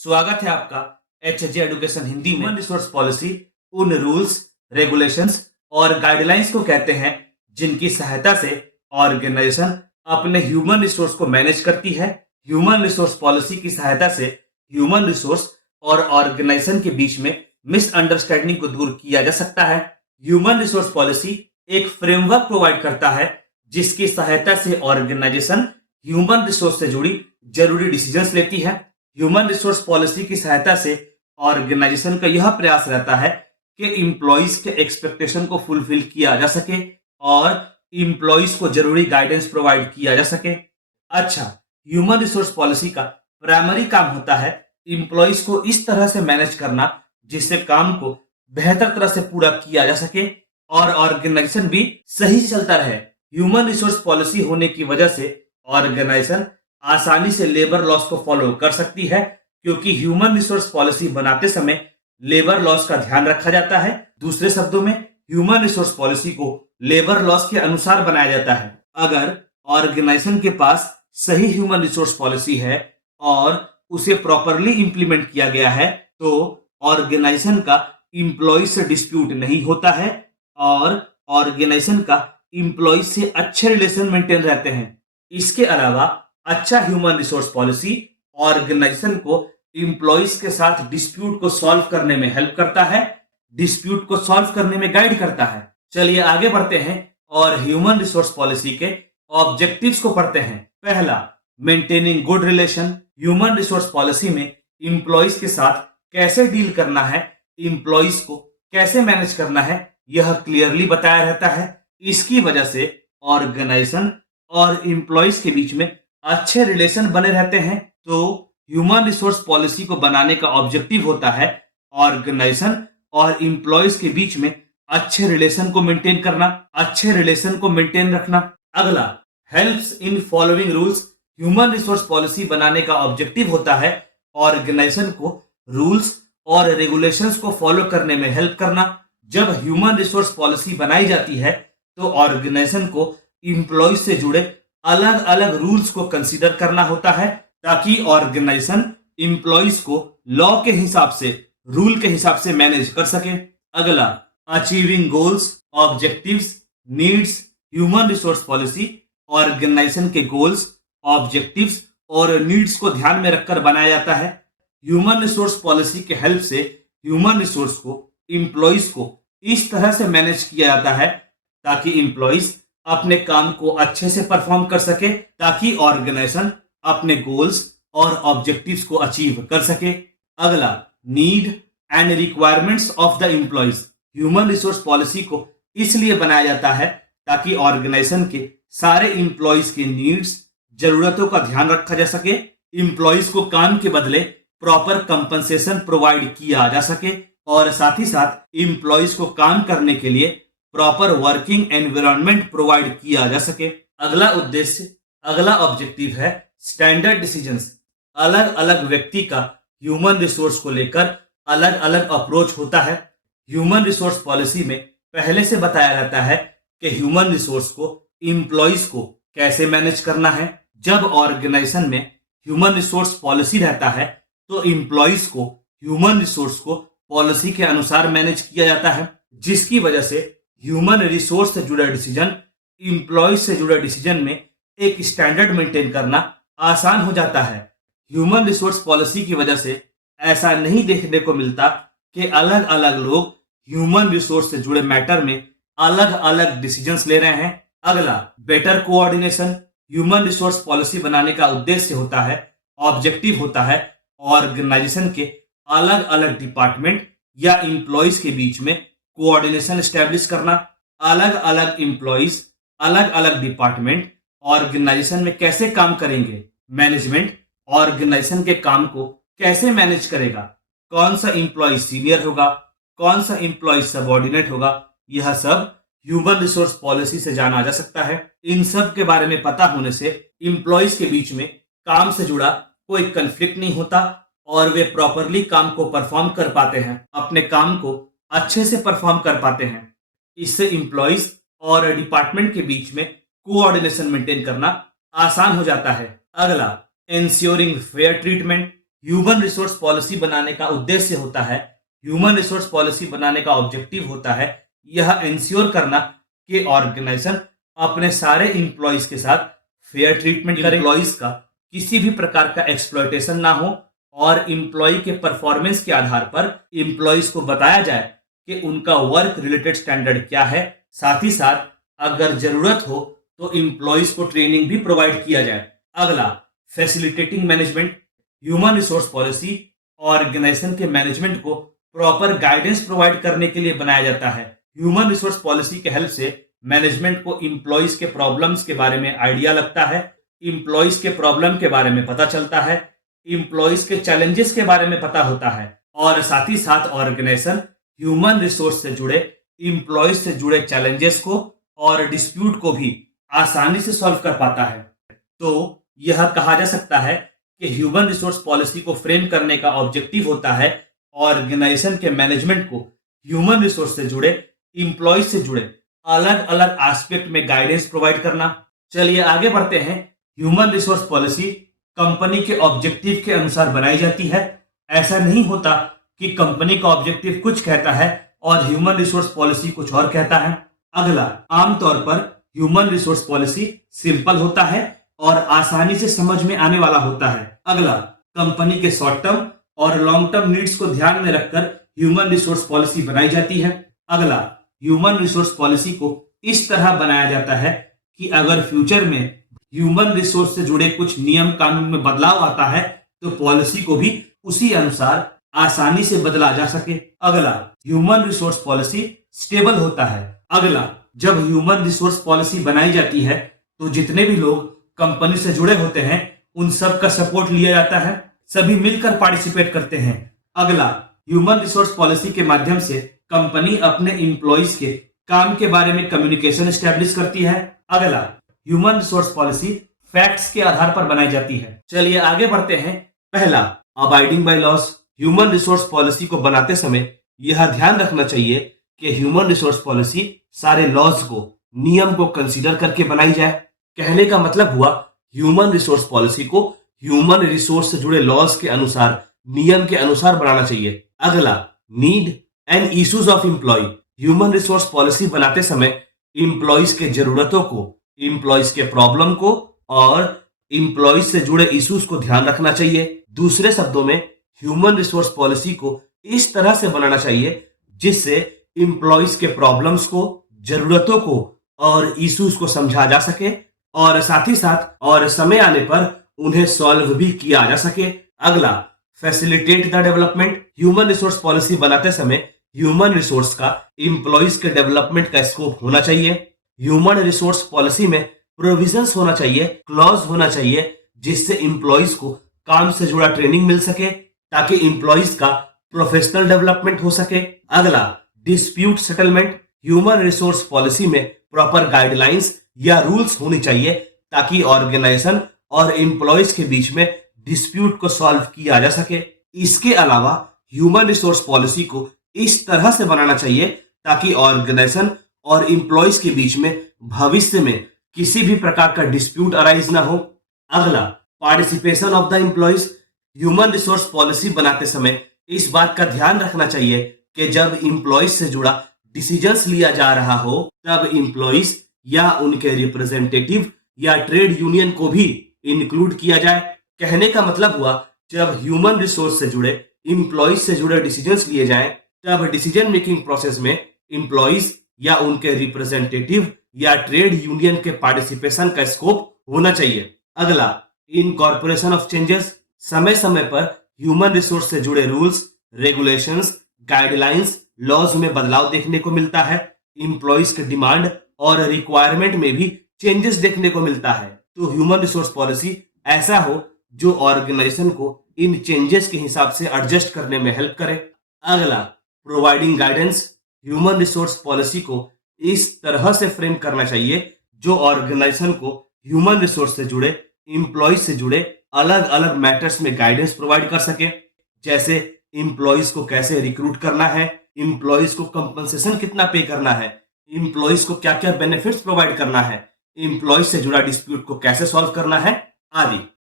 स्वागत है आपका एच एजुकेशन हिंदी में। ह्यूमन रिसोर्स पॉलिसी उन रूल्स, रेगुलेशंस और गाइडलाइंस को कहते हैं जिनकी सहायता से ऑर्गेनाइजेशन अपने ह्यूमन रिसोर्स को मैनेज करती है। ह्यूमन रिसोर्स पॉलिसी की सहायता से ह्यूमन रिसोर्स और ऑर्गेनाइजेशन के बीच में मिसअंडरस्टैंडिंग को दूर किया जा सकता है। ह्यूमन रिसोर्स पॉलिसी एक फ्रेमवर्क प्रोवाइड करता है जिसकी सहायता से ऑर्गेनाइजेशन ह्यूमन रिसोर्स से जुड़ी जरूरी डिसीजंस लेती है। ह्यूमन रिसोर्स पॉलिसी की सहायता से ऑर्गेनाइजेशन का यह प्रयास रहता है कि इम्प्लॉइज के एक्सपेक्टेशन को फुलफिल किया जा सके और इम्प्लॉइज को जरूरी गाइडेंस प्रोवाइड किया जा सके। अच्छा, ह्यूमन रिसोर्स पॉलिसी का प्राइमरी काम होता है इम्प्लॉइज को इस तरह से मैनेज करना जिससे काम को बेहतर तरह से पूरा किया जा सके और ऑर्गेनाइजेशन भी सही से चलता रहे। ह्यूमन रिसोर्स पॉलिसी होने की वजह से ऑर्गेनाइजेशन आसानी से लेबर लॉस को फॉलो कर सकती है, क्योंकि ह्यूमन रिसोर्स पॉलिसी बनाते समय लेबर लॉस का ध्यान रखा जाता है। दूसरे शब्दों में, ह्यूमन रिसोर्स पॉलिसी को लेबर लॉस के अनुसार बनाया जाता है। अगर ऑर्गेनाइजेशन के पास सही ह्यूमन रिसोर्स पॉलिसी है और उसे प्रॉपरली इंप्लीमेंट किया गया है तो ऑर्गेनाइजेशन का इंप्लॉय से डिस्प्यूट नहीं होता है और ऑर्गेनाइजेशन का इंप्लॉय से अच्छे रिलेशन मेंटेन रहते हैं। इसके अलावा अच्छा ह्यूमन रिसोर्स पॉलिसी ऑर्गेनाइजेशन को इंप्लॉइज के साथ डिस्प्यूट को सॉल्व करने में हेल्प करता है, डिस्प्यूट को सॉल्व करने में गाइड करता है। चलिए आगे बढ़ते हैं और ह्यूमन रिसोर्स पॉलिसी के ऑब्जेक्टिव्स को पढ़ते हैं। पहला, maintaining good relation. Human resource policy में इंप्लॉइज के साथ कैसे डील करना है, इंप्लॉइज को कैसे मैनेज करना है, यह क्लियरली बताया रहता है। इसकी वजह से ऑर्गेनाइजेशन और इंप्लॉइज के बीच में अच्छे रिलेशन बने रहते हैं। तो ह्यूमन रिसोर्स पॉलिसी को बनाने का ऑब्जेक्टिव होता है ऑर्गेनाइजेशन और इंप्लॉइज के बीच में अच्छे रिलेशन को मेंटेन करना, अच्छे रिलेशन को मेंटेन रखना। अगला, helps in following rules. Human resource policy बनाने का ऑब्जेक्टिव होता है ऑर्गेनाइजेशन को रूल्स और रेगुलेशंस को फॉलो करने में हेल्प करना। जब ह्यूमन रिसोर्स पॉलिसी बनाई जाती है तो ऑर्गेनाइजेशन को इंप्लॉइज से जुड़े अलग अलग रूल्स को कंसीडर करना होता है ताकि ऑर्गेनाइजेशन इंप्लॉइज को लॉ के हिसाब से, रूल के हिसाब से मैनेज कर सके। अगला, achieving goals, objectives, needs. Human resource policy organisation के गोल्स, ऑब्जेक्टिव्स और नीड्स को ध्यान में रखकर बनाया जाता है। ह्यूमन रिसोर्स पॉलिसी के हेल्प से ह्यूमन रिसोर्स को, इंप्लॉइज को इस तरह से मैनेज किया जाता है ताकि इंप्लॉइज अपने काम को अच्छे से परफॉर्म कर सके, ताकि ऑर्गेनाइजेशन अपने गोल्स और ऑब्जेक्टिव्स को अचीव कर सके। अगला, need and requirements of the employees. Human resource policy को इसलिए बनाया जाता है ताकि ऑर्गेनाइजेशन के सारे एम्प्लॉइज के नीड्स, जरूरतों का ध्यान रखा जा सके, एम्प्लॉइज को काम के बदले प्रॉपर कंपनसेशन प्रोवाइड किया जा सके और साथ ही साथ एम्प्लॉइज को काम करने के लिए प्रॉपर वर्किंग एनवायरनमेंट प्रोवाइड किया जा सके। अगला उद्देश्य, अगला ऑब्जेक्टिव है स्टैंडर्ड डिसीजंस। अलग अलग व्यक्ति का ह्यूमन रिसोर्स को लेकर अलग अलग अप्रोच होता है। ह्यूमन रिसोर्स पॉलिसी में पहले से बताया रहता है कि ह्यूमन रिसोर्स को, इंप्लॉइज को कैसे मैनेज करना है। जब ऑर्गेनाइजेशन में ह्यूमन रिसोर्स पॉलिसी रहता है तो इंप्लॉइज को ह्यूमन रिसोर्स को पॉलिसी के अनुसार मैनेज किया जाता है, जिसकी वजह से ह्यूमन रिसोर्स से जुड़ा डिसीजन, इंप्लॉइज से जुड़ा डिसीजन में एक स्टैंडर्ड मेंटेन करना आसान हो जाता है। ह्यूमन रिसोर्स पॉलिसी की वजह से ऐसा नहीं देखने को मिलता कि अलग अलग लोग ह्यूमन रिसोर्स से जुड़े मैटर में अलग अलग डिसीजंस ले रहे हैं। अगला, better coordination. Human resource policy बनाने का उद्देश्य होता है, ऑब्जेक्टिव होता है ऑर्गेनाइजेशन के अलग अलग डिपार्टमेंट या इंप्लॉइज के बीच में कोऑर्डिनेशन स्टैब्लिश करना। अलग अलग इंप्लॉइज, अलग अलग डिपार्टमेंट ऑर्गेनाइजेशन में कैसे काम करेंगे, मैनेजमेंट ऑर्गेनाइजेशन के काम को कैसे मैनेज करेगा, कौन सा इंप्लॉय सीनियर होगा, कौन सा इंप्लॉय सबऑर्डिनेट होगा, यह सब ह्यूमन रिसोर्स पॉलिसी से जाना जा सकता है। इन सब के बारे में पता होने से इंप्लॉइज के बीच में काम से जुड़ा कोई कंफ्लिक्ट नहीं होता और वे प्रॉपरली काम को परफॉर्म कर पाते हैं, अपने काम को अच्छे से परफॉर्म कर पाते हैं। इससे इंप्लॉइज और डिपार्टमेंट के बीच में कोऑर्डिनेशन मेंटेन करना आसान हो जाता है। अगला, ensuring fair treatment. Human resource policy बनाने का उद्देश्य होता है, ह्यूमन रिसोर्स पॉलिसी बनाने का ऑब्जेक्टिव होता है यह इंश्योर करना कि ऑर्गेनाइजेशन अपने सारे इंप्लॉइज के साथ फेयर ट्रीटमेंट करे, इंप्लॉइज का किसी भी प्रकार का एक्सप्लॉयटेशन ना हो और इंप्लॉय के परफॉर्मेंस के आधार पर इंप्लॉइज को बताया जाए कि उनका वर्क रिलेटेड स्टैंडर्ड क्या है। साथ ही साथ अगर जरूरत हो तो इंप्लॉइज को ट्रेनिंग भी प्रोवाइड किया जाए। अगला, facilitating management. Human resource policy organisation के मैनेजमेंट को प्रॉपर गाइडेंस प्रोवाइड करने के लिए बनाया जाता है। ह्यूमन रिसोर्स पॉलिसी के हेल्प से मैनेजमेंट को इंप्लॉइज के प्रॉब्लम्स के बारे में आइडिया लगता है, इंप्लॉइज के प्रॉब्लम के बारे में पता चलता है, इंप्लॉइज के चैलेंजेस के बारे में पता होता है और साथ ही साथ ऑर्गेनाइजेशन ह्यूमन रिसोर्स से जुड़े इंप्लॉइज से जुड़े चैलेंजेस को और डिस्प्यूट को भी आसानी से सॉल्व कर पाता है। तो यह कहा जा सकता है कि ह्यूमन रिसोर्स पॉलिसी को फ्रेम करने का ऑब्जेक्टिव होता है ऑर्गेनाइजेशन के मैनेजमेंट को ह्यूमन रिसोर्स से जुड़े इंप्लॉइज से जुड़े अलग अलग एस्पेक्ट में गाइडेंस प्रोवाइड करना। चलिए आगे बढ़ते हैं। ह्यूमन रिसोर्स पॉलिसी कंपनी के ऑब्जेक्टिव के अनुसार बनाई जाती है। ऐसा नहीं होता कि कंपनी का ऑब्जेक्टिव कुछ कहता है और ह्यूमन रिसोर्स पॉलिसी कुछ और कहता है। अगला, आमतौर पर ह्यूमन रिसोर्स पॉलिसी सिंपल होता है और आसानी से समझ में आने वाला होता है। अगला, कंपनी के शॉर्ट टर्म और लॉन्ग टर्म नीड्स को ध्यान में रखकर ह्यूमन रिसोर्स पॉलिसी बनाई जाती है। अगला, ह्यूमन रिसोर्स पॉलिसी को इस तरह बनाया जाता है कि अगर फ्यूचर में ह्यूमन रिसोर्स से जुड़े कुछ नियम कानून में बदलाव आता है तो पॉलिसी को भी उसी अनुसार आसानी से बदला जा सके। अगला, ह्यूमन रिसोर्स पॉलिसी स्टेबल होता है। अगला, जब ह्यूमन रिसोर्स पॉलिसी बनाई जाती है तो जितने भी लोग कंपनी से जुड़े होते हैं उन सब का सपोर्ट लिया जाता है, सभी मिलकर पार्टिसिपेट करते हैं। अगला, ह्यूमन रिसोर्स पॉलिसी के माध्यम से कंपनी अपने इंप्लॉइज के काम के बारे में कम्युनिकेशन एस्टेब्लिश करती है। अगला, ह्यूमन रिसोर्स पॉलिसी फैक्ट्स के आधार पर बनाई जाती है। चलिए आगे बढ़ते हैं। पहला, abiding by laws. Human resource policy को बनाते समय यह ध्यान रखना चाहिए कि ह्यूमन रिसोर्स पॉलिसी सारे लॉज को, नियम को कंसीडर करके बनाई जाए। कहने का मतलब हुआ ह्यूमन रिसोर्स पॉलिसी को ह्यूमन रिसोर्स से जुड़े लॉज के अनुसार, नियम के अनुसार बनाना चाहिए। अगला, need and issues of employ. Human resource policy बनाते समय एम्प्लॉइज के जरूरतों को, एम्प्लॉइज के प्रॉब्लम को और एम्प्लॉइज से जुड़े इश्यूज को ध्यान रखना चाहिए। दूसरे शब्दों में ह्यूमन रिसोर्स पॉलिसी को इस तरह से बनाना चाहिए जिससे एम्प्लॉइज के प्रॉब्लम्स को, जरूरतों को और इश्यूज को समझा जा सके और साथ ही साथ और समय आने पर उन्हें सॉल्व भी किया जा सके। अगला, facilitate the development. Human resource policy बनाते समय ह्यूमन रिसोर्स का एम्प्लॉइज के डेवलपमेंट का स्कोप होना चाहिए। ह्यूमन रिसोर्स पॉलिसी में प्रोविजंस होना चाहिए, क्लॉज होना चाहिए जिससे एम्प्लॉइज को काम से जुड़ा ट्रेनिंग मिल सके ताकि एम्प्लॉइज का प्रोफेशनल डेवलपमेंट हो सके। अगला, dispute settlement. Human resource policy में प्रॉपर गाइडलाइंस या रूल्स होनी चाहिए ताकि ऑर्गेनाइजेशन और एम्प्लॉइज के बीच में डिस्प्यूट को सॉल्व किया जा सके। इसके अलावा ह्यूमन रिसोर्स पॉलिसी को इस तरह से बनाना चाहिए ताकि ऑर्गेनाइजेशन और एम्प्लॉइज के बीच में भविष्य में किसी भी प्रकार का डिस्प्यूट अराइज ना हो। अगला, participation of the employees. Human resource policy बनाते समय इस बात का ध्यान रखना चाहिए कि जब एम्प्लॉइज से जुड़ा डिसीजंस लिया जा रहा हो तब एम्प्लॉइज या उनके रिप्रेजेंटेटिव या ट्रेड यूनियन को भी इंक्लूड किया जाए। कहने का मतलब हुआ जब ह्यूमन रिसोर्स से जुड़े एम्प्लॉइज से जुड़े डिसीजंस लिए जाएं तब डिसीजन मेकिंग प्रोसेस में एम्प्लॉइज या उनके रिप्रेजेंटेटिव या ट्रेड यूनियन के पार्टिसिपेशन का स्कोप होना चाहिए। अगला, इनकॉर्पोरेशन ऑफ चेंजेस। समय समय पर ह्यूमन रिसोर्स से जुड़े रूल्स, रेगुलेशंस, गाइडलाइंस, लॉज में बदलाव देखने को मिलता है। एम्प्लॉइज के डिमांड और रिक्वायरमेंट में भी चेंजेस देखने को मिलता है। तो ह्यूमन रिसोर्स पॉलिसी ऐसा हो जो ऑर्गेनाइजेशन को इन चेंजेस के हिसाब से एडजस्ट करने में हेल्प करे। अगला, providing guidance. Human resource policy को इस तरह से फ्रेम करना चाहिए जो ऑर्गेनाइजेशन को ह्यूमन रिसोर्स से जुड़े, एम्प्लॉइज से जुड़े अलग अलग मैटर्स में गाइडेंस प्रोवाइड कर सके, जैसे एम्प्लॉइज को कैसे रिक्रूट करना है, एम्प्लॉइज को कंपनसेशन कितना पे करना है, एम्प्लॉइज को क्या क्या बेनिफिट्स प्रोवाइड करना है, एम्प्लॉइज से जुड़ा डिस्प्यूट को कैसे सॉल्व करना है आदि।